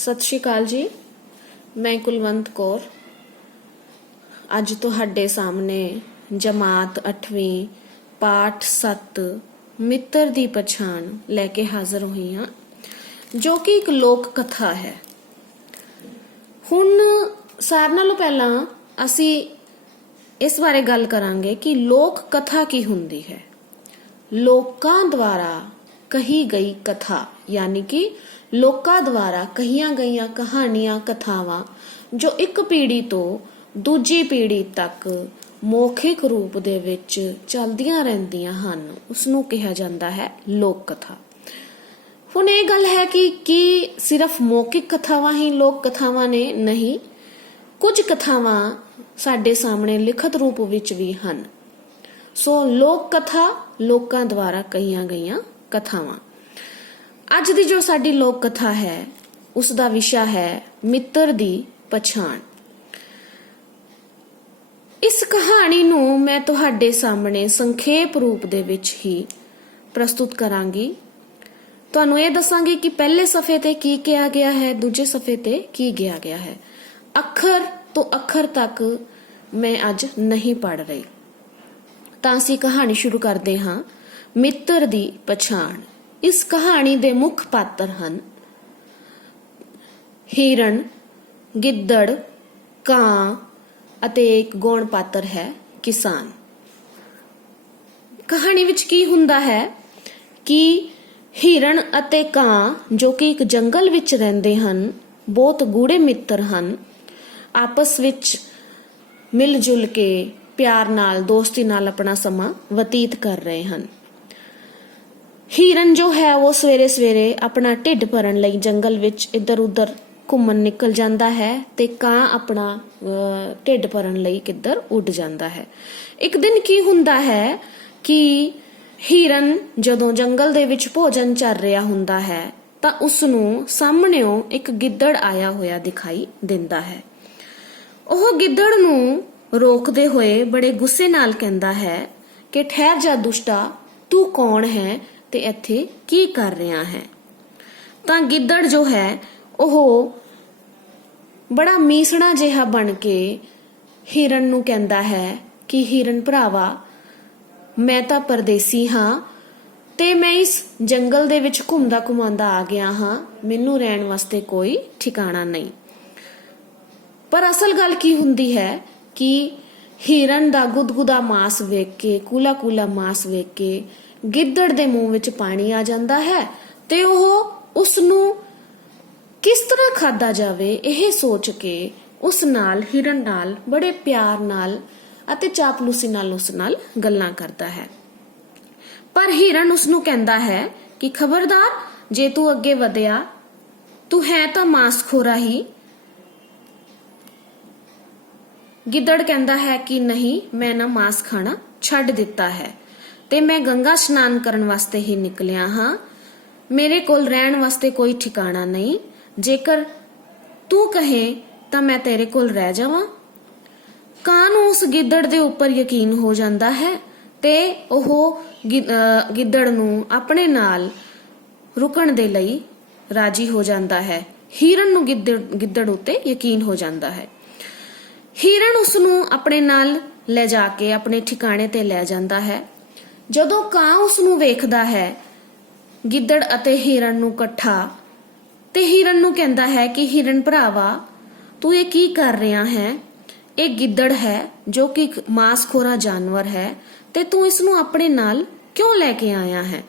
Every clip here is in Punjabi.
सत श्री अकाल जी। मैं कुलवंत कौर अज तुहाडे सामने जमात 8वीं पाठ 7 मित्र दी पछाण लैके हाजिर हुई हाँ, जो कि एक लोक कथा है। हुण सारे नालों पहला असी इस बारे गल करांगे कि लोक कथा की हुंदी है। लोकां द्वारा कही गई कथा यानी कि लोकां द्वारा कहियां गईयां कहानियां कथावां जो एक पीढ़ी तो दूजी पीढ़ी तक मौखिक रूप दे विच चलदियां रहिंदियां हन, उसनूं कहा जांदा है लोक कथा। हुण ये गल है कि सिर्फ मौखिक कथावां ही लोक कथावां ने, नहीं, कुछ कथावां साडे सामने लिखत रूप विच भी हन। सो लोक कथा लोकां द्वारा कहियां गईयां कथावां। अज दी जो साडी लोक कथा है उसका विषय है मित्र दी पछाण। इस कहानी नूं मैं तुहाडे सामने संखेप रूप दे विच ही प्रस्तुत करांगी। तुहानूं ये दसांगी कि पहले सफ़े ते की किया गया है, दूजे सफ़े ते की किया गया है। अखर तो अखर तक मैं अज नहीं पढ़ रही। तां असीं कहानी शुरू करदे हां। मित्र दी पछाण। इस कहानी दे मुख पात्र हन हिरण, गिद्दड़, कां अते एक गौण पात्र है किसान। कहानी विच की हुंदा है कि हिरण अते कां जो कि एक जंगल विच रहिंदे हन, बहुत गूढ़े मित्र हन, आपस विच मिल जुल के प्यार नाल दोस्ती नाल अपना समा व्यतीत कर रहे हन। हिरण जो है वो सवेरे सवेरे अपना ढिड भरन लई जंगल विच इधर उधर घूमन निकल जाता है ते कां अपना ढिड भरन लई किधर उड़ जाता है। एक दिन की हुंदा है कि हिरण जदों जंगल दे विच भोजन चर रहा हुंदा है तां उसनूं सामणेओं एक गिद्दड़ आया होया दिखाई दिंदा है। ओह गिद्दड़ नूं रोकदे होए बड़े गुस्से नाल कहंदा है कि ठहर जा दुष्टा, तू कौन है ते इत्थे की कर रहा है। तां गिद्दड़ जो है ओह बड़ा मीसणा जिहा बन के हिरण नूं कहंदा है कि हिरण भरावा, मैं तां परदेसी हां ते मैं इस जंगल दे विच घुमदा घुमांदा आ गया हां, मैनूं रहण वास्ते कोई ठिकाना नहीं। पर असल गल की हुंदी है कि हिरण दा गुदगुदा मांस वेख के, कूला कूला मांस वेख के गिद्दड़ दे मूंह विच पानी आ जांदा है ते ओह उसनूं किस तरह खादा जावे यह सोच के उस नाल हिरण नाल बड़े प्यार नाल अते चापलूसी नाल उस नाल गल्लां करदा है। पर हिरण उसनूं कहंदा है कि खबरदार, जे तू अगे वधिया तू है तां मांसखोरा ही। गिद्दड़ कहंदा है कि नहीं, मैं ना मांस खाना छड्ड दिता है ते मैं गंगा स्नान करन वास्ते ही निकलिया हां, मेरे कोल रहण वास्ते कोई ठिकाना नहीं। जेकर तू कहे तां मैं तेरे कोल रह जावां। कां नूं उस गिद्दड़ दे उपर यकीन हो जांदा है ते ओह गिद्दड़ नूं अपने नाल रुकण दे लई राजी हो जांदा है। हिरण नूं गिद्दड़ उते यकीन हो जांदा है। हिरण उसनूं अपने नाल ले जाके अपने ठिकाने ते ले जांदा है। जदों कां उसनूं वेखदा है गिद्दड़ अते हिरण नूं इकट्ठा, ते हिरण नूं कहंदा है कि हिरण भरावा, तू ये की कर रहा है? एक गिद्दड़ है जो कि मांसखोरा जानवर है ते तू इसनूं अपने नाल क्यों लेके आया है?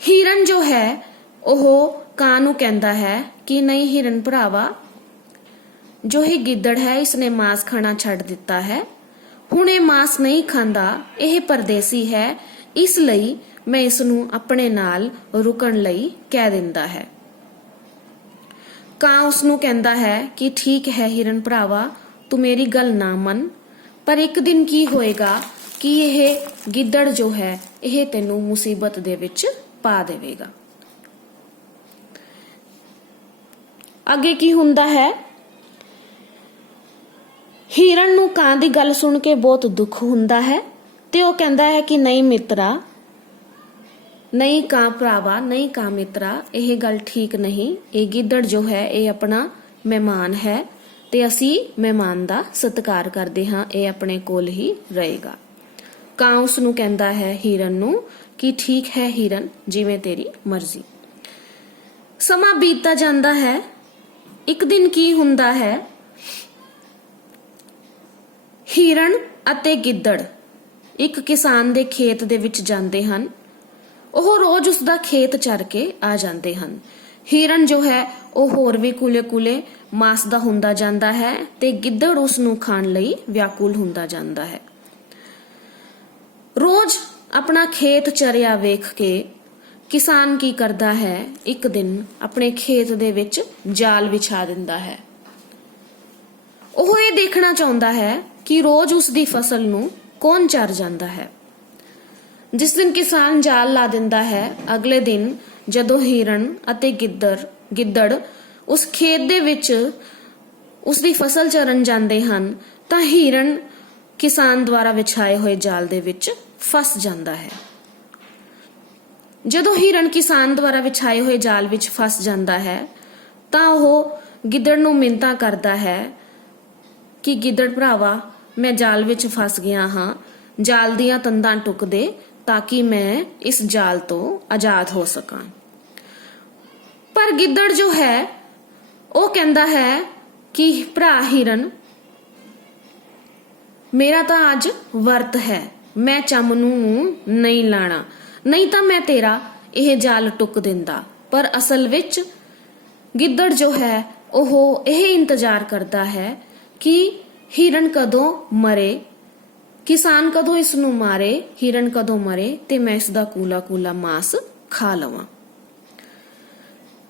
हिरण जो है ओह कां नूं कहंदा है कि नहीं हिरण भरावा, जो ही गिद्दड़ है इसने मांस खाना छड्ड दिता है, हुण ये मांस नहीं खांदा, यह परदेसी है, इसलिए मैं इसनूं अपने नाल रुकण लई कह दिंदा है। कां उसनूं कहंदा है कि ठीक है हिरण भरावा, तू मेरी गल ना मन, पर एक दिन की होएगा कि यह गिद्दड़ जो है यह तैनूं मुसीबत दे विच पा देवेगा। अगे की हुंदा है, हिरण नूं कां दी गल सुन के बहुत दुख हुंदा है ते ओह कहंदा है कि नहीं मित्रा, ਨਹੀਂ ਕਾਂ ਭਰਾਵਾ, ਨਹੀਂ ਕਾਂ ਮਿੱਤਰਾ, ਇਹ ਗੱਲ ਠੀਕ ਨਹੀਂ। ਇਹ ਗਿੱਦੜ ਜੋ ਹੈ ਇਹ ਆਪਣਾ ਮਹਿਮਾਨ ਹੈ ਤੇ ਅਸੀਂ ਮਹਿਮਾਨ ਦਾ ਸਤਿਕਾਰ ਕਰਦੇ ਹਾਂ, ਇਹ ਆਪਣੇ ਕੋਲ ਹੀ ਰਹੇਗਾ। ਕਾਂ ਉਸ ਨੂੰ ਕਹਿੰਦਾ ਹੈ ਹਿਰਨ ਨੂੰ ਕਿ ਠੀਕ ਹੈ ਹਿਰਨ, ਜਿਵੇਂ ਤੇਰੀ ਮਰਜ਼ੀ। ਸਮਾਂ ਬੀਤਦਾ ਜਾਂਦਾ ਹੈ। ਇੱਕ ਦਿਨ ਕੀ ਹੁੰਦਾ ਹੈ, ਹਿਰਨ ਅਤੇ ਗਿੱਦੜ ਇੱਕ ਕਿਸਾਨ ਦੇ ਖੇਤ ਦੇ ਵਿੱਚ ਜਾਂਦੇ ਹਨ। ਉਹ ਰੋਜ਼ ਉਸ ਦਾ ਖੇਤ ਚਰ ਕੇ ਆ ਜਾਂਦੇ ਹਨ। ਹਿਰਨ ਜੋ ਹੈ ਉਹ ਹੋਰ ਵੀ ਕੁਲੇ ਮਾਸ ਦਾ ਹੁੰਦਾ ਜਾਂਦਾ ਹੈ ਤੇ ਗਿੱਦੜ ਉਸ ਨੂੰ ਖਾਣ ਲਈ ਵਿਆਕੁਲ ਹੁੰਦਾ ਜਾਂਦਾ ਹੈ। ਰੋਜ਼ ਆਪਣਾ ਖੇਤ ਚਰਿਆ ਵੇਖ ਕੇ ਕਿਸਾਨ ਕੀ ਕਰਦਾ ਹੈ, ਇੱਕ ਦਿਨ ਆਪਣੇ ਖੇਤ ਦੇ ਵਿੱਚ ਜਾਲ ਵਿਛਾ ਦਿੰਦਾ ਹੈ। ਉਹ ਇਹ ਦੇਖਣਾ ਚਾਹੁੰਦਾ ਹੈ ਕਿ ਰੋਜ਼ ਉਸ ਦੀ ਫਸਲ ਨੂੰ ਕੌਣ ਚਰ ਜਾਂਦਾ ਹੈ। ਜਿਸ ਦਿਨ ਕਿਸਾਨ ਜਾਲ ਲਾ ਦਿੰਦਾ ਹੈ, ਅਗਲੇ ਦਿਨ ਜਦੋਂ ਹਿਰਨ ਅਤੇ ਗਿੱਦੜ ਉਸ ਖੇਤ ਦੇ ਵਿੱਚ ਉਸ ਦੀ ਫਸਲ ਚਰਨ ਜਾਂਦੇ ਹਨ ਤਾਂ ਹਿਰਨ ਕਿਸਾਨ ਦੁਆਰਾ ਵਿਛਾਏ ਹੋਏ ਜਾਲ ਦੇ ਵਿੱਚ ਫਸ ਜਾਂਦਾ ਹੈ। ਜਦੋਂ ਹਿਰਨ ਕਿਸਾਨ ਦੁਆਰਾ ਵਿਛਾਏ ਹੋਏ ਜਾਲ ਵਿੱਚ ਫਸ ਜਾਂਦਾ ਹੈ ਤਾਂ ਉਹ ਗਿੱਦੜ ਨੂੰ ਮਿੰਨਤਾਂ ਕਰਦਾ ਹੈ ਕਿ ਗਿੱਦੜ ਭਰਾਵਾ, ਮੈਂ ਜਾਲ ਵਿੱਚ ਫਸ ਗਿਆ ਹਾਂ, ਜਾਲ ਦੀਆਂ ਤੰਦਾਂ ਟੁੱਕ ਦੇ ਤਾਂ ਕਿ ਮੈਂ ਇਸ ਜਾਲ ਤੋਂ ਆਜ਼ਾਦ ਹੋ ਸਕਾਂ। ਪਰ ਗਿੱਦੜ ਜੋ ਹੈ ਉਹ ਕਹਿੰਦਾ ਹੈ ਕਿ ਭਰਾ ਹਿਰਨ, ਮੇਰਾ ਤਾਂ ਅੱਜ ਵਰਤ ਹੈ, ਮੈਂ ਚੰਮ ਨੂੰ ਨਹੀਂ ਲਾਣਾ, ਨਹੀਂ ਤਾਂ ਮੈਂ ਤੇਰਾ ਇਹ ਜਾਲ ਟੁੱਕ ਦਿੰਦਾ। ਪਰ ਅਸਲ ਵਿੱਚ ਗਿੱਦੜ ਜੋ ਹੈ ਉਹ ਇਹ ਇੰਤਜ਼ਾਰ ਕਰਦਾ ਹੈ ਕਿ ਹਿਰਨ ਕਦੋਂ ਮਰੇ, ਕਿਸਾਨ ਕਦੋਂ ਇਸ ਨੂੰ ਮਾਰੇ, ਹਿਰਨ ਕਦੋਂ ਮਰੇ ਤੇ ਮੈਂ ਇਸ ਦਾ ਕੂਲਾ ਮਾਸ ਖਾ ਲਵਾਂ।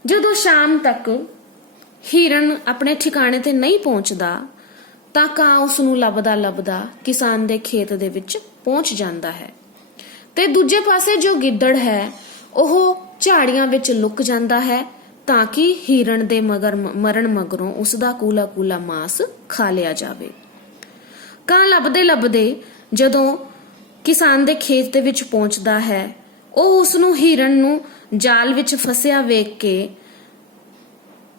ਜਦੋਂ ਸ਼ਾਮ ਤੱਕ ਹਿਰਨ ਆਪਣੇ ਠਿਕਾਣੇ ਤੇ ਨਹੀਂ ਪਹੁੰਚਦਾ ਤਾਂ ਕਾਂ ਉਸ ਨੂੰ ਲੱਭਦਾ ਕਿਸਾਨ ਦੇ ਖੇਤ ਦੇ ਵਿੱਚ ਪਹੁੰਚ ਜਾਂਦਾ ਹੈ ਤੇ ਦੂਜੇ ਪਾਸੇ ਜੋ ਗਿੱਦੜ ਹੈ ਉਹ ਝਾੜੀਆਂ ਵਿੱਚ ਲੁਕ ਜਾਂਦਾ ਹੈ ਤਾਂ ਕਿ ਹਿਰਨ ਦੇ ਮਰਨ ਮਗਰੋਂ ਉਸ ਦਾ ਕੂਲਾ ਮਾਸ ਖਾ ਲਿਆ ਜਾਵੇ। ਕਾਂ ਲੱਭਦੇ ਜਦੋਂ ਕਿਸਾਨ ਦੇ ਖੇਤ ਦੇ ਵਿੱਚ ਪਹੁੰਚਦਾ ਹੈ, ਉਹ ਉਸ ਨੂੰ ਹਿਰਨ ਨੂੰ ਜਾਲ ਵਿੱਚ ਫਸਿਆ ਵੇਖ ਕੇ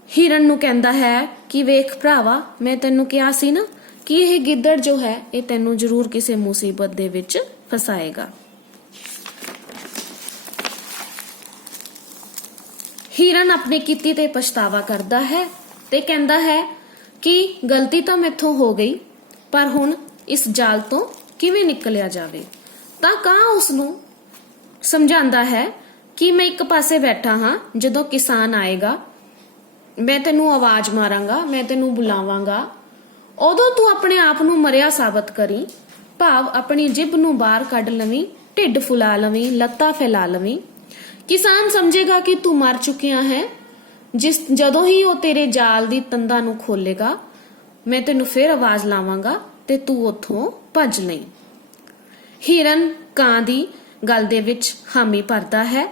ਹਿਰਨ ਨੂੰ ਕਹਿੰਦਾ ਹੈ ਕਿ ਵੇਖ ਭਰਾਵਾ, ਮੈਂ ਤੈਨੂੰ ਕਿਹਾ ਸੀ ਨਾ ਕਿ ਇਹ ਗਿੱਦੜ ਜੋ ਹੈ ਇਹ ਤੈਨੂੰ ਜ਼ਰੂਰ ਕਿਸੇ ਮੁਸੀਬਤ ਦੇ ਵਿੱਚ ਫਸਾਏਗਾ। ਹਿਰਨ ਆਪਣੀ ਕੀਤੀ ਤੇ ਪਛਤਾਵਾ ਕਰਦਾ ਹੈ ਤੇ ਕਹਿੰਦਾ ਹੈ ਕਿ ਗਲਤੀ ਤਾਂ ਮੈਥੋਂ ਹੋ ਗਈ, ਪਰ ਹੁਣ ਇਸ ਜਾਲ ਤੋਂ ਕਿਵੇਂ ਨਿਕਲਿਆ ਜਾਵੇ। ਤਾਂ ਕਾਂ ਉਸ ਨੂੰ ਸਮਝਾਉਂਦਾ ਹੈ ਕਿ ਮੈਂ ਇੱਕ ਪਾਸੇ ਬੈਠਾ ਹਾਂ, ਜਦੋਂ ਕਿਸਾਨ ਆਏਗਾ ਮੈਂ ਤੈਨੂੰ ਆਵਾਜ਼ ਮਾਰਾਂਗਾ, ਮੈਂ ਤੈਨੂੰ ਬੁਲਾਵਾਂਗਾ, ਉਦੋਂ ਤੂੰ ਆਪਣੇ ਆਪ ਨੂੰ ਮਰਿਆ ਸਾਬਤ ਕਰੀ, ਭਾਵ ਆਪਣੀ ਜਿਭ ਨੂੰ ਬਾਹਰ ਕੱਢ ਲਵੀਂ, ਢਿੱਡ ਫੁਲਾ ਲਵੀਂ, ਲੱਤਾਂ ਫੈਲਾ ਲਵੀਂ। ਕਿਸਾਨ ਸਮਝੇਗਾ ਕਿ ਤੂੰ ਮਰ ਚੁੱਕਿਆ ਹੈ। ਜਦੋਂ ਹੀ ਉਹ ਤੇਰੇ ਜਾਲ ਦੀ ਤੰਦਾਂ ਨੂੰ ਖੋਲੇਗਾ, ਮੈਂ ਤੈਨੂੰ ਫਿਰ ਆਵਾਜ਼ ਲਾਵਾਂਗਾ ਤੇ ਤੂੰ ਉੱਥੋਂ ਭੱਜ ਲਈ। ਹਿਰਨ ਕਾਂ ਦੀ ਗੱਲ ਦੇ ਵਿੱਚ ਹਾਮੀ ਭਰਦਾ ਹੈ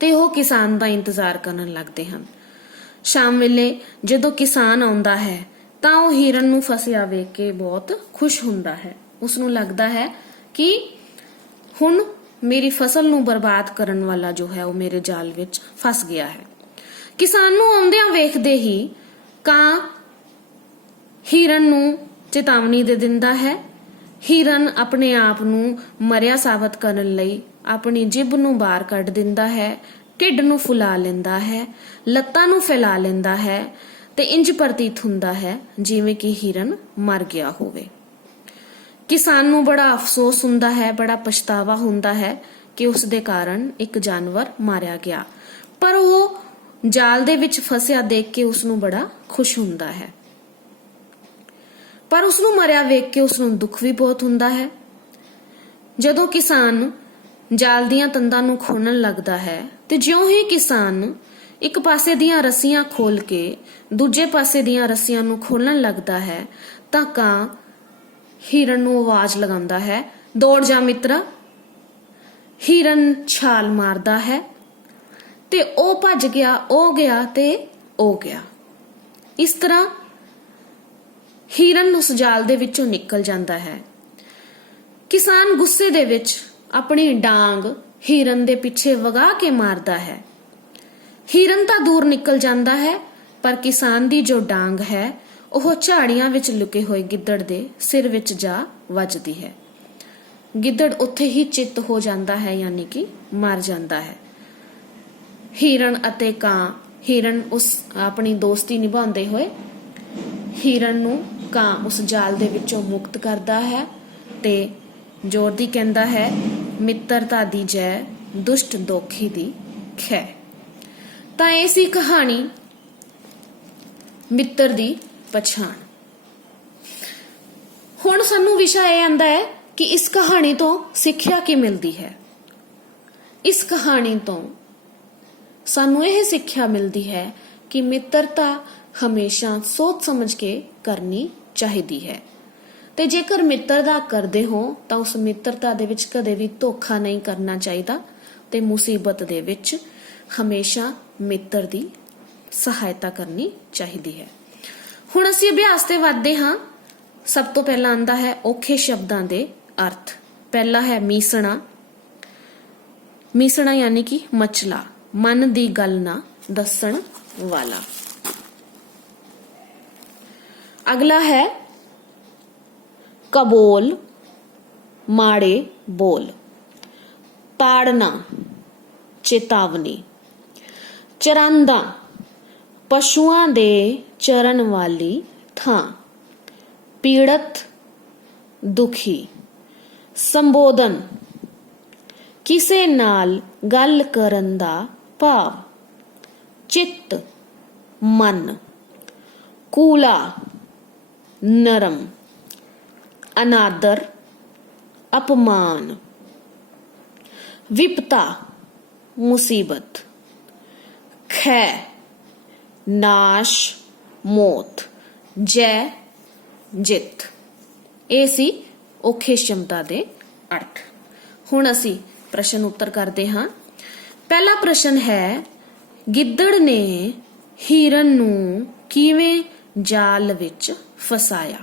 ਤੇ ਉਹ ਕਿਸਾਨ ਦਾ ਇੰਤਜ਼ਾਰ ਕਰਨ ਲੱਗਦੇ ਹਨ। ਸ਼ਾਮ ਵੇਲੇ ਜਦੋਂ ਕਿਸਾਨ ਆਉਂਦਾ ਹੈ ਤਾਂ ਉਹ ਹਿਰਨ ਨੂੰ ਫਸਿਆ ਵੇਖ ਕੇ ਬਹੁਤ ਖੁਸ਼ ਹੁੰਦਾ ਹੈ। ਉਸ ਨੂੰ ਲੱਗਦਾ ਹੈ ਕਿ ਹੁਣ ਮੇਰੀ ਫਸਲ ਨੂੰ ਬਰਬਾਦ ਕਰਨ ਵਾਲਾ ਜੋ ਹੈ ਉਹ ਮੇਰੇ ਜਾਲ ਵਿੱਚ ਫਸ ਗਿਆ ਹੈ। ਕਿਸਾਨ ਨੂੰ ਆਉਂਦਿਆਂ ਵੇਖਦੇ ਹੀ ਕਾਂ ਹਿਰਨ ਨੂੰ ਚੇਤਾਵਨੀ ਦੇ ਦਿੰਦਾ ਹੈ। ਹਿਰਨ ਆਪਣੇ ਆਪ ਨੂੰ ਮਰਿਆ ਸਾਬਤ ਕਰਨ ਲਈ ਆਪਣੀ ਜਿਭ ਨੂੰ ਬਾਹਰ ਕੱਢ ਦਿੰਦਾ ਹੈ, ਢਿੱਡ ਨੂੰ ਫੁਲਾ ਲੈਂਦਾ ਹੈ, ਲੱਤਾਂ ਨੂੰ ਫੈਲਾ ਲੈਂਦਾ ਹੈ ਤੇ ਇੰਜ ਪ੍ਰਤੀਤ ਹੁੰਦਾ ਹੈ ਜਿਵੇਂ ਕਿ ਹਿਰਨ ਮਰ ਗਿਆ ਹੋਵੇ। ਕਿਸਾਨ ਨੂੰ ਬੜਾ ਅਫਸੋਸ ਹੁੰਦਾ ਹੈ, ਬੜਾ ਪਛਤਾਵਾ ਹੁੰਦਾ ਹੈ ਕਿ ਉਸ ਦੇ ਕਾਰਨ ਇੱਕ ਜਾਨਵਰ ਮਾਰਿਆ ਗਿਆ, ਪਰ ਉਹ ਜਾਲ ਦੇ ਵਿੱਚ ਫਸਿਆ ਦੇਖ ਕੇ ਉਸ ਨੂੰ ਬੜਾ ਖੁਸ਼ ਹੁੰਦਾ ਹੈ। ਪਰ ਉਸ ਨੂੰ ਮਰਿਆ ਵੇਖ ਕੇ ਉਸ ਨੂੰ ਦੁੱਖ ਵੀ ਬਹੁਤ ਹੁੰਦਾ ਹੈ। ਜਦੋਂ ਕਿਸਾਨ ਜਾਲ ਦੀਆਂ ਤੰਦਾਂ ਨੂੰ ਖੋਲਣ ਲੱਗਦਾ ਹੈ ਤੇ ਜਿਉਂ ਹੀ ਕਿਸਾਨ ਇੱਕ ਪਾਸੇ ਦੀਆਂ ਰੱਸੀਆਂ ਖੋਲ ਕੇ ਦੂਜੇ ਪਾਸੇ ਦੀਆਂ ਰੱਸੀਆਂ ਨੂੰ ਖੋਲਣ ਲੱਗਦਾ ਹੈ ਤਾਂ ਕਾਂ ਹਿਰਨ ਨੂੰ ਆਵਾਜ਼ ਲਗਾਉਂਦਾ ਹੈ, ਦੌੜ ਜਾ ਮਿੱਤਰਾ। ਹਿਰਨ ਛਾਲ ਮਾਰਦਾ ਹੈ ਤੇ ਉਹ ਭੱਜ ਗਿਆ, ਉਹ ਗਿਆ ਤੇ ਉਹ ਗਿਆ। ਇਸ ਤਰ੍ਹਾਂ ਹਿਰਨ ਉਸ ਜਾਲ ਦੇ ਵਿੱਚੋਂ ਨਿਕਲ ਜਾਂਦਾ ਹੈ। ਕਿਸਾਨ ਗੁੱਸੇ ਦੇ ਵਿੱਚ ਆਪਣੀ ਡਾਂਗ ਹਿਰਨ ਦੇ ਪਿੱਛੇ ਵਗਾ ਕੇ ਮਾਰਦਾ ਹੈ। ਹਿਰਨ ਤਾਂ ਦੂਰ ਨਿਕਲ ਜਾਂਦਾ ਹੈ, ਪਰ ਕਿਸਾਨ ਦੀ ਜੋ ਡਾਂਗ ਹੈ ਉਹ ਝਾੜੀਆਂ ਵਿੱਚ ਲੁਕੇ ਹੋਏ ਗਿੱਦੜ ਦੇ ਸਿਰ ਵਿੱਚ ਜਾ ਵੱਜਦੀ ਹੈ। ਗਿੱਦੜ ਉੱਥੇ ਹੀ ਚਿੱਤ ਹੋ ਜਾਂਦਾ ਹੈ, ਯਾਨੀ ਕਿ ਮਰ ਜਾਂਦਾ ਹੈ। ਹਿਰਨ ਅਤੇ ਕਾਂ, ਹਿਰਨ ਉਸ ਆਪਣੀ ਦੋਸਤੀ ਨਿਭਾਉਂਦੇ ਹੋਏ ਹਿਰਨ ਨੂੰ ਕਾਂ ਉਸ ਜਾਲ ਦੇ ਵਿੱਚੋਂ ਮੁਕਤ ਕਰਦਾ ਹੈ ਤੇ ਜੋਰਦੀ ਕਹਿੰਦਾ ਹੈ, ਮਿੱਤਰਤਾ ਦੀ ਜੈ, ਦੁਸ਼ਟ ਦੋਖੀ ਦੀ ਖੈ। ਤਾਂ ਇਹ ਸੀ ਕਹਾਣੀ ਮਿੱਤਰ ਦੀ ਪਛਾਣ। ਹੁਣ ਸਾਨੂੰ ਵਿਸ਼ਾ ਇਹ ਆਂਦਾ ਹੈ ਕਿ ਇਸ ਕਹਾਣੀ ਤੋਂ ਸਿੱਖਿਆ ਕੀ ਮਿਲਦੀ ਹੈ। ਇਸ ਕਹਾਣੀ ਤੋਂ ਸਾਨੂੰ ਇਹ ਸਿੱਖਿਆ ਮਿਲਦੀ ਹੈ ਕਿ ਮਿੱਤਰਤਾ ਹਮੇਸ਼ਾ ਸੋਚ ਸਮਝ ਕੇ ਕਰਨੀ ਚਾਹੀਦੀ ਹੈ ਤੇ ਜੇਕਰ ਮਿੱਤਰਤਾ ਕਰਦੇ ਹੋ ਤਾਂ ਉਸ ਮਿੱਤਰਤਾ ਦੇ ਵਿੱਚ ਕਦੇ ਵੀ ਧੋਖਾ ਨਹੀਂ ਕਰਨਾ ਚਾਹੀਦਾ ਤੇ ਮੁਸੀਬਤ ਦੇ ਵਿੱਚ ਹਮੇਸ਼ਾ ਮਿੱਤਰ ਦੀ ਸਹਾਇਤਾ ਕਰਨੀ ਚਾਹੀਦੀ ਹੈ। ਹੁਣ ਅਸੀਂ ਅਭਿਆਸ ਤੇ ਵਧਦੇ ਹਾਂ। ਸਭ ਤੋਂ ਪਹਿਲਾਂ ਆਂਦਾ ਹੈ ਔਖੇ ਸ਼ਬਦਾਂ ਦੇ ਅਰਥ। ਪਹਿਲਾ ਹੈ ਮੀਸਣਾ। ਮੀਸਣਾ ਯਾਨੀ ਕਿ ਮਚਲਾ, ਮਨ ਦੀ ਗੱਲ ਨਾ ਦੱਸਣ ਵਾਲਾ। ਅਗਲਾ ਹੈ ਕਬੋਲ, ਮਾੜੇ ਬੋਲ। ਤਾੜਨਾ, ਚੇਤਾਵਨੀ। ਚਰਾਂਦਾ, ਪਸ਼ੂਆਂ ਦੇ ਚਰਨ ਵਾਲੀ ਥਾਂ। ਪੀੜਤ, ਦੁਖੀ। ਸੰਬੋਧਨ, ਕਿਸੇ ਨਾਲ ਗੱਲ ਕਰਨ ਦਾ ਭਾਵ। ਚਿੱਤ, ਮਨ। ਕੂਲਾ, ਨਰਮ। ਅਨਾਦਰ, ਅਪਮਾਨ। ਵਿਪਤਾ, ਮੁਸੀਬਤ। ਖੈ, ਨਾਸ਼, ਮੌਤ। ਜੈ, ਜਿੱਤ। ਇਹ ਸੀ ਔਖੇ ਸ਼ਬਦਾਂ ਦੇ ਅਰਥ। ਹੁਣ ਅਸੀਂ ਪ੍ਰਸ਼ਨ ਉੱਤਰ ਕਰਦੇ ਹਾਂ। ਪਹਿਲਾ ਪ੍ਰਸ਼ਨ ਹੈ, ਗਿੱਦੜ ਨੇ ਹਿਰਨ ਨੂੰ ਕਿਵੇਂ ਜਾਲ ਵਿੱਚ ਫਸਾਇਆ?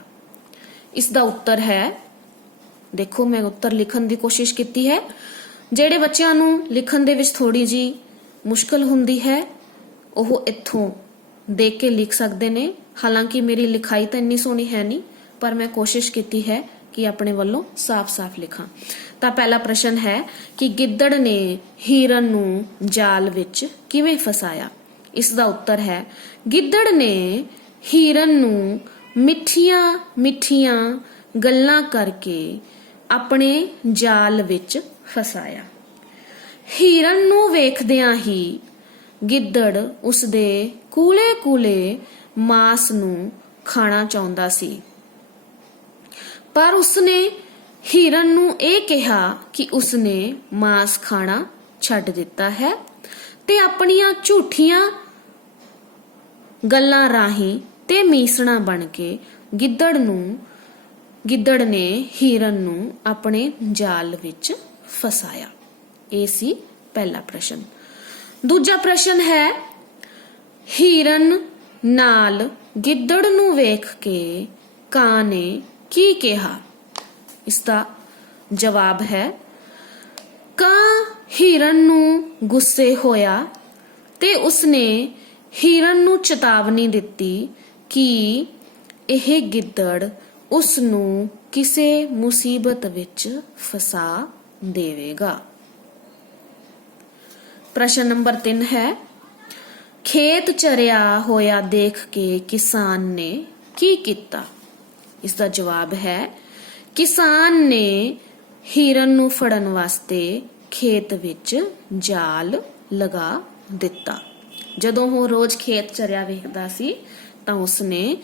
ਇਸ ਦਾ ਉੱਤਰ ਹੈ, ਦੇਖੋ ਮੈਂ ਉੱਤਰ ਲਿਖਣ ਦੀ ਕੋਸ਼ਿਸ਼ ਕੀਤੀ ਹੈ। ਜਿਹੜੇ ਬੱਚਿਆਂ ਨੂੰ ਲਿਖਣ ਦੇ ਵਿੱਚ ਥੋੜੀ ਜੀ ਮੁਸ਼ਕਲ ਹੁੰਦੀ ਹੈ ਉਹ ਇੱਥੋਂ ਦੇਖ ਕੇ ਲਿਖ ਸਕਦੇ ਨੇ। ਹਾਲਾਂਕਿ ਮੇਰੀ ਲਿਖਾਈ ਤਾਂ ਇੰਨੀ ਸੋਹਣੀ ਹੈ ਨਹੀਂ, ਪਰ ਮੈਂ ਕੋਸ਼ਿਸ਼ ਕੀਤੀ ਹੈ ਕਿ ਆਪਣੇ ਵੱਲੋਂ ਸਾਫ਼-ਸਾਫ਼ ਲਿਖਾਂ। ਤਾਂ ਪਹਿਲਾ ਪ੍ਰਸ਼ਨ ਹੈ ਕਿ ਗਿੱਦੜ ਨੇ ਹਿਰਨ ਨੂੰ ਜਾਲ ਵਿੱਚ ਕਿਵੇਂ ਫਸਾਇਆ? ਇਸ ਦਾ ਉੱਤਰ ਹੈ, ਗਿੱਦੜ ਨੇ ਹਿਰਨ ਨੂੰ ਮਿੱਠੀਆਂ ਮਿੱਠੀਆਂ ਗੱਲਾਂ ਕਰਕੇ ਆਪਣੇ ਜਾਲ ਵਿੱਚ ਫਸਾਇਆ। ਹਿਰਨ ਨੂੰ ਵੇਖਦਿਆਂ ਹੀ ਗਿੱਦੜ ਉਸਦੇ ਕੂਲੇ ਕੂਲੇ ਮਾਸ ਨੂੰ ਖਾਣਾ ਚਾਹੁੰਦਾ ਸੀ, ਪਰ ਉਸਨੇ ਹਿਰਨ ਨੂੰ ਇਹ ਕਿਹਾ ਕਿ ਉਸਨੇ ਮਾਸ ਖਾਣਾ ਛੱਡ ਦਿੱਤਾ ਹੈ ਤੇ ਆਪਣੀਆਂ ਝੂਠੀਆਂ ਗੱਲਾਂ ਰਾਹੀਂ ਤੇ ਮੀਸਣਾ ਬਣ ਕੇ ਗਿੱਦੜ ਨੇ ਹਿਰਨ ਨੂੰ ਆਪਣੇ ਜਾਲ ਵਿੱਚ ਫਸਾਇਆ। ਇਹ ਸੀ ਪਹਿਲਾ ਪ੍ਰਸ਼ਨ। ਦੂਜਾ ਪ੍ਰਸ਼ਨ ਹੈ, ਹਿਰਨ ਨਾਲ ਗਿੱਦੜ ਨੂੰ ਵੇਖ ਕੇ ਕਾਂ ਨੇ ਕੀ ਕਿਹਾ? ਇਸ ਦਾ ਜਵਾਬ ਹੈ, ਕਾਂ ਹਿਰਨ ਨੂੰ ਗੁੱਸੇ ਹੋਇਆ ਤੇ ਉਸਨੇ ਹਿਰਨ ਨੂੰ ਚੇਤਾਵਨੀ ਦਿੱਤੀ ਕਿ ਇਹ ਗਿੱਦੜ ਉਸ ਨੂੰ ਕਿਸੇ ਮੁਸੀਬਤ ਵਿੱਚ ਫਸਾ ਦੇਵੇਗਾ। ਪ੍ਰਸ਼ਨ ਨੰਬਰ 3 ਹੈ, ਖੇਤ ਚਰਿਆ ਹੋਇਆ ਦੇਖ ਕੇ ਕਿਸਾਨ ਨੇ ਕੀ ਕੀਤਾ? ਇਸ ਦਾ ਜਵਾਬ ਹੈ, ਕਿਸਾਨ ਨੇ ਹਿਰਨ ਨੂੰ ਫੜਨ ਵਾਸਤੇ ਖੇਤ ਵਿੱਚ ਜਾਲ ਲਗਾ ਦਿੱਤਾ। ਜਦੋਂ ਉਹ ਰੋਜ਼ ਖੇਤ ਚਰਿਆ ਵੇਖਦਾ ਸੀ ਤਾਂ ਉਸਨੇ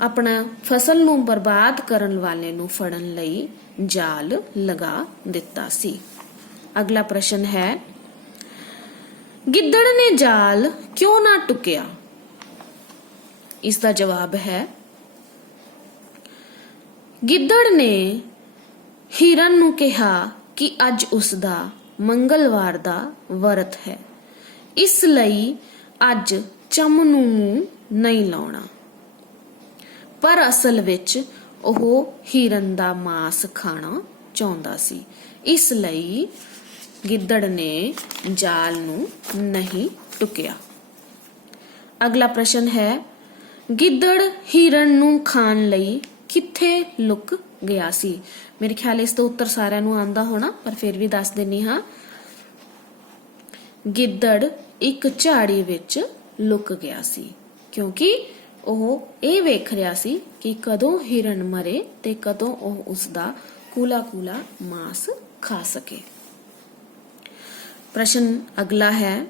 ਆਪਣਾ ਫਸਲ ਨੂੰ ਬਰਬਾਦ ਕਰਨ ਵਾਲੇ ਨੂੰ ਫੜਨ ਲਈ ਜਾਲ ਲਗਾ ਦਿੱਤਾ ਸੀ। ਅਗਲਾ ਪ੍ਰਸ਼ਨ ਹੈ, ਗਿੱਦੜ ਨੇ ਜਾਲ ਕਿਉਂ ਨਾ ਟੁਕਿਆ? ਇਸ ਦਾ ਜਵਾਬ ਹੈ, ਗਿੱਦੜ ਨੇ ਹਿਰਨ ਨੂੰ ਕਿਹਾ ਕਿ ਅੱਜ ਉਸਦਾ ਮੰਗਲਵਾਰ ਦਾ ਵਰਤ ਹੈ, ਇਸ ਲਈ ਅੱਜ ਚੰਮ ਨੂੰ ਮੂੰਹ ਨਹੀਂ ਲਾਉਣਾ। ਪਰ ਅਸਲ ਵਿੱਚ ਉਹ ਹਿਰਨ ਦਾ ਮਾਸ ਖਾਣਾ ਚਾਹੁੰਦਾ ਸੀ, ਇਸ ਲਈ ਗਿੱਦੜ ਨੇ ਜਾਲ ਨੂੰ ਨਹੀਂ ਟੁਕਿਆ। ਅਗਲਾ ਪ੍ਰਸ਼ਨ ਹੈ, ਗਿੱਦੜ ਹਿਰਨ ਨੂੰ ਖਾਣ ਲਈ ਕਿੱਥੇ ਲੁਕ ਗਿਆ ਸੀ? ਮੇਰੇ ਖਿਆਲ ਇਸ ਦਾ ਉੱਤਰ ਸਾਰਿਆਂ ਨੂੰ ਆਉਂਦਾ ਹੋਣਾ, ਪਰ ਫਿਰ ਵੀ ਦੱਸ ਦਿੰਨੀ ਹਾਂ। ਗਿੱਦੜ ਇੱਕ ਝਾੜੀ ਵਿੱਚ ਲੁਕ ਗਿਆ ਸੀ, ਕਿਉਂਕਿ ਉਹ ਇਹ ਵੇਖ ਰਿਹਾ ਸੀ ਕਿ ਕਦੋਂ ਹਿਰਨ ਮਰੇ ਤੇ ਕਦੋਂ ਉਹ ਉਸਦਾ ਕੂਲਾ ਮਾਸ ਖਾ ਸਕੇ। ਪ੍ਰਸ਼ਨ ਅਗਲਾ ਹੈ,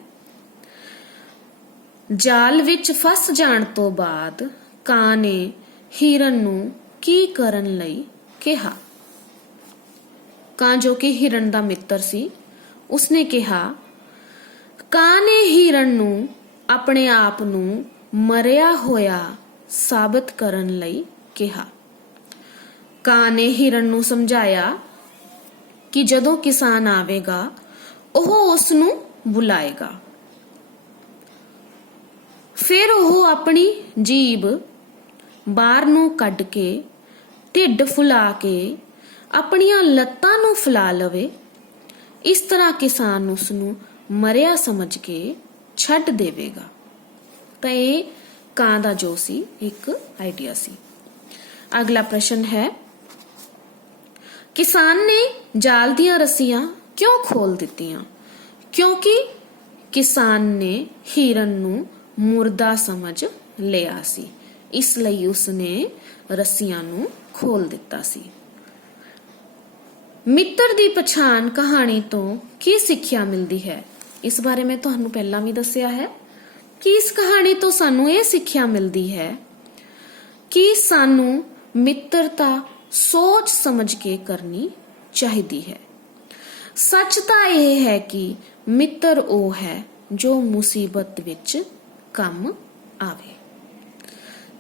ਜਾਲ ਵਿੱਚ ਫਸ ਜਾਣ ਤੋਂ ਬਾਅਦ ਕਾਂ ਨੇ ਹਿਰਨ ਨੂੰ ਕੀ ਕਰਨ ਲਈ ਕਿਹਾ? ਕਾਂ ਜੋ ਕਿ ਹਿਰਨ ਦਾ ਮਿੱਤਰ ਸੀ, ਉਸਨੇ ਕਿਹਾ, ਕਾਂ ਨੇ ਹਿਰਨ ਨੂੰ ਆਪਣੇ ਆਪ ਨੂੰ ਮਰਿਆ ਹੋਇਆ ਸਾਬਤ ਕਰਨ ਲਈ ਕਿਹਾ। ਕਾਂ ਨੇ ਹਿਰਨ ਨੂੰ ਸਮਝਾਇਆ ਕਿ ਜਦੋਂ ਕਿਸਾਨ ਆਵੇਗਾ ਉਹ ਉਸ ਨੂੰ ਬੁਲਾਏਗਾ। ਫਿਰ ਉਹ ਆਪਣੀ ਜੀਭ ਬਾਹਰ ਨੂੰ ਕੱਢ ਕੇ ਢਿੱਡ ਫੁਲਾ ਕੇ ਆਪਣੀਆਂ ਲੱਤਾਂ ਨੂੰ ਫੁਲਾ ਲਵੇ। ਇਸ ਤਰ੍ਹਾਂ ਕਿਸਾਨ ਉਸ ਨੂੰ ਮਰਿਆ ਸਮਝ ਕੇ ਛੱਡ ਦੇਵੇਗਾ। ਤਾਂ ਇਹ ਕਾਂ ਦਾ ਜੋ ਸੀ ਇੱਕ ਆਈਡੀਆ ਸੀ। ਅਗਲਾ ਪ੍ਰਸ਼ਨ ਹੈ, ਕਿਸਾਨ ਨੇ ਜਾਲ ਦੀਆਂ ਰੱਸੀਆਂ ਕਿਉਂ ਖੋਲ ਦਿੱਤੀਆਂ? ਕਿਉਂਕਿ ਕਿਸਾਨ ਨੇ ਹਿਰਨ ਨੂੰ ਮੁਰਦਾ ਸਮਝ ਲਿਆ ਸੀ, ਇਸ ਲਈ ਉਸਨੇ ਰੱਸੀਆਂ ਨੂੰ ਖੋਲ ਦਿੱਤਾ ਸੀ। ਮਿੱਤਰ ਦੀ ਪਛਾਣ ਕਹਾਣੀ ਤੋਂ ਕੀ ਸਿੱਖਿਆ ਮਿਲਦੀ ਹੈ? ਇਸ ਬਾਰੇ ਮੈਂ ਤੁਹਾਨੂੰ ਪਹਿਲਾਂ ਵੀ ਦੱਸਿਆ ਹੈ ਕਿ ਇਸ ਕਹਾਣੀ ਤੋਂ ਸਾਨੂੰ ਇਹ ਸਿੱਖਿਆ ਮਿਲਦੀ ਹੈ ਕਿ ਸਾਨੂੰ ਮਿੱਤਰਤਾ ਸੋਚ ਸਮਝ ਕੇ ਕਰਨੀ ਚਾਹੀਦੀ ਹੈ। ਸੱਚ ਤਾਂ ਇਹ ਹੈ ਕਿ ਮਿੱਤਰ ਉਹ ਹੈ ਜੋ ਮੁਸੀਬਤ ਵਿੱਚ ਕੰਮ ਆਵੇ।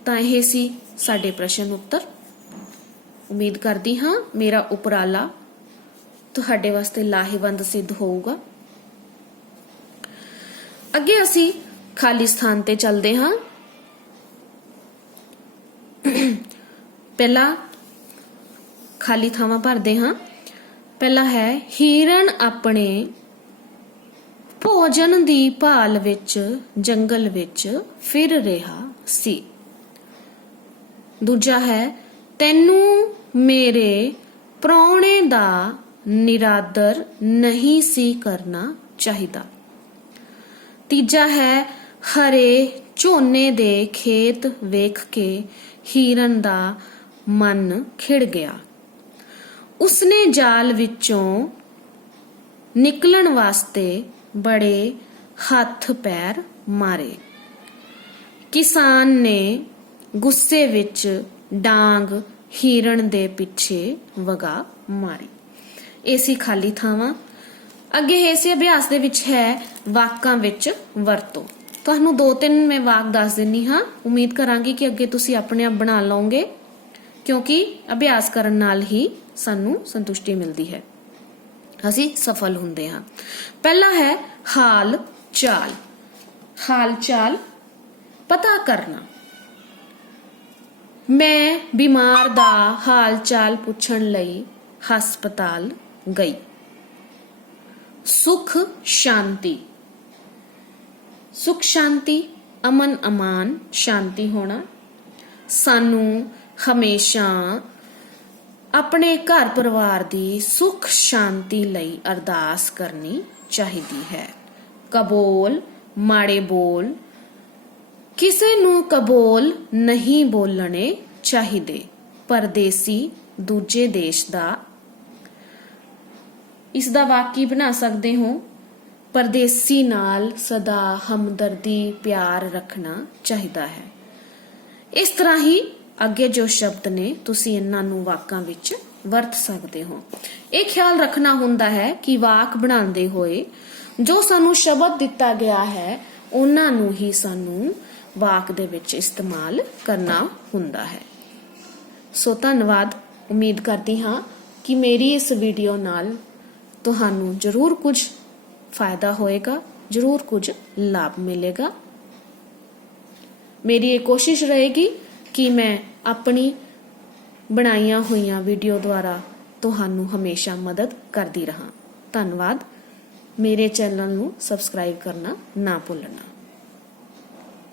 ਤਾਂ ਇਹ ਸੀ ਸਾਡੇ ਪ੍ਰਸ਼ਨ ਉੱਤਰ। ਉਮੀਦ ਕਰਦੀ ਹਾਂ ਮੇਰਾ ਉਪਰਾਲਾ ਤੁਹਾਡੇ ਵਾਸਤੇ ਲਾਹੇਵੰਦ ਸਿੱਧ ਹੋਊਗਾ। ਅੱਗੇ ਅਸੀਂ ਖਾਲੀ ਸਥਾਨ ਤੇ ਚੱਲਦੇ ਹਾਂ। ਪਹਿਲਾ ਖਾਲੀ ਥਾਵਾਂ ਭਰਦੇ ਹਾਂ। ਪਹਿਲਾ ਹੈ, ਹਿਰਨ ਆਪਣੇ ਭੋਜਨ ਦੀ ਭਾਲ ਵਿੱਚ ਜੰਗਲ ਵਿੱਚ ਫਿਰ ਰਿਹਾ ਸੀ। ਦੂਜਾ ਹੈ, ਤੈਨੂੰ ਮੇਰੇ ਪ੍ਰਾਹੁਣੇ ਦਾ ਨਿਰਾਦਰ ਨਹੀਂ ਸੀ ਕਰਨਾ ਚਾਹੀਦਾ। ਤੀਜਾ ਹੈ, ਹਰੇ ਝੋਨੇ ਦੇ ਖੇਤ ਵੇਖ ਕੇ ਹਿਰਨ ਦਾ ਮਨ ਖਿੜ ਗਿਆ। ਉਸਨੇ ਜਾਲ ਵਿੱਚੋਂ ਨਿਕਲਣ ਵਾਸਤੇ ਬੜੇ ਹੱਥ ਪੈਰ ਮਾਰੇ। ਕਿਸਾਨ ਨੇ ਗੁੱਸੇ ਵਿੱਚ ਡਾਂਗ ਹਿਰਨ ਦੇ ਪਿੱਛੇ ਵਗਾ ਮਾਰੀ। ਇਹ ਸੀ ਖਾਲੀ ਥਾਵਾਂ। ਅੱਗੇ ਇਸੇ ਅਭਿਆਸ ਦੇ ਵਿੱਚ ਹੈ ਵਾਕਾਂ ਵਿੱਚ ਵਰਤੋ। ਤੁਹਾਨੂੰ 2-3 ਮੈਂ ਵਾਕ ਦੱਸ ਦਿੰਨੀ ਹਾਂ। ਉਮੀਦ ਕਰਾਂਗੀ ਕਿ ਅੱਗੇ ਤੁਸੀਂ ਆਪਣੇ ਆਪ ਬਣਾ ਲਓਗੇ, ਕਿਉਂਕਿ ਅਭਿਆਸ ਕਰਨ ਨਾਲ ਹੀ ਸਾਨੂੰ ਸੰਤੁਸ਼ਟੀ ਮਿਲਦੀ ਹੈ, ਅਸੀਂ ਸਫਲ ਹੁੰਦੇ ਹਾਂ। ਪਹਿਲਾ ਹੈ ਹਾਲ ਚਾਲ। ਹਾਲ ਚਾਲ ਪਤਾ ਕਰਨਾ। ਮੈਂ ਬਿਮਾਰ ਦਾ ਹਾਲ ਚਾਲ ਪੁੱਛਣ ਲਈ ਹਸਪਤਾਲ ਗਈ। ਸੁਖ ਸ਼ਾਂਤੀ। ਸੁਖ ਸ਼ਾਂਤੀ, ਅਮਨ ਅਮਾਨ, ਸ਼ਾਂਤੀ ਹੋਣਾ। ਸਾਨੂੰ ਹਮੇਸ਼ਾ ਆਪਣੇ ਘਰ ਪਰਿਵਾਰ ਦੀ ਸੁਖ ਸ਼ਾਂਤੀ ਲਈ ਅਰਦਾਸ ਕਰਨੀ ਚਾਹੀਦੀ ਹੈ। ਕਬੋਲ, ਮਾੜੇ ਬੋਲ ਕਿਸੇ ਨੂੰ ਕਬੋਲ ਨਹੀਂ ਬੋਲਣੇ ਚਾਹੀਦੇ। ਪਰਦੇਸੀ, ਦੂਜੇ ਦੇਸ਼ ਦਾ। ਇਸ ਦਾ ਵਾਕੀ ਬਣਾ ਸਕਦੇ ਹੋ, ਪਰਦੇਸੀ ਨਾਲ ਸਦਾ ਹਮਦਰਦੀ, ਪਿਆਰ ਰੱਖਣਾ ਚਾਹੀਦਾ ਹੈ। ਇਸ ਤਰ੍ਹਾਂ ਹੀ ਅੱਗੇ ਜੋ ਸ਼ਬਦ ਨੇ ਤੁਸੀਂ ਇਹਨਾਂ ਨੂੰ ਵਾਕਾਂ ਵਿੱਚ ਵਰਤ ਸਕਦੇ ਹੋ। ਇਹ ਖਿਆਲ ਰੱਖਣਾ ਹੁੰਦਾ ਹੈ ਕਿ ਵਾਕ ਬਣਾਉਂਦੇ ਹੋਏ ਜੋ ਸਾਨੂੰ ਸ਼ਬਦ ਦਿੱਤਾ ਗਿਆ ਹੈ ਉਹਨਾਂ ਨੂੰ ਹੀ ਸਾਨੂੰ ਵਾਕ ਦੇ ਵਿੱਚ ਇਸਤੇਮਾਲ ਕਰਨਾ ਹੁੰਦਾ ਹੈ। ਸੋ ਧੰਨਵਾਦ। ਉਮੀਦ ਕਰਦੀ ਹਾਂ ਕਿ ਮੇਰੀ ਇਸ ਵੀਡੀਓ ਨਾਲ ਤੁਹਾਨੂੰ ਜ਼ਰੂਰ ਕੁਝ ਫਾਇਦਾ ਹੋਏਗਾ, ਜ਼ਰੂਰ ਕੁਝ ਲਾਭ ਮਿਲੇਗਾ। ਮੇਰੀ ਇਹ ਕੋਸ਼ਿਸ਼ ਰਹੇਗੀ ਕਿ ਮੈਂ ਆਪਣੀ ਬਣਾਈਆਂ ਹੋਈਆਂ ਵੀਡੀਓ ਦੁਆਰਾ ਤੁਹਾਨੂੰ ਹਮੇਸ਼ਾ ਮਦਦ ਕਰਦੀ ਰਹਾਂ। ਧੰਨਵਾਦ। ਮੇਰੇ ਚੈਨਲ ਨੂੰ ਸਬਸਕ੍ਰਾਈਬ ਕਰਨਾ ਨਾ ਭੁੱਲਣਾ।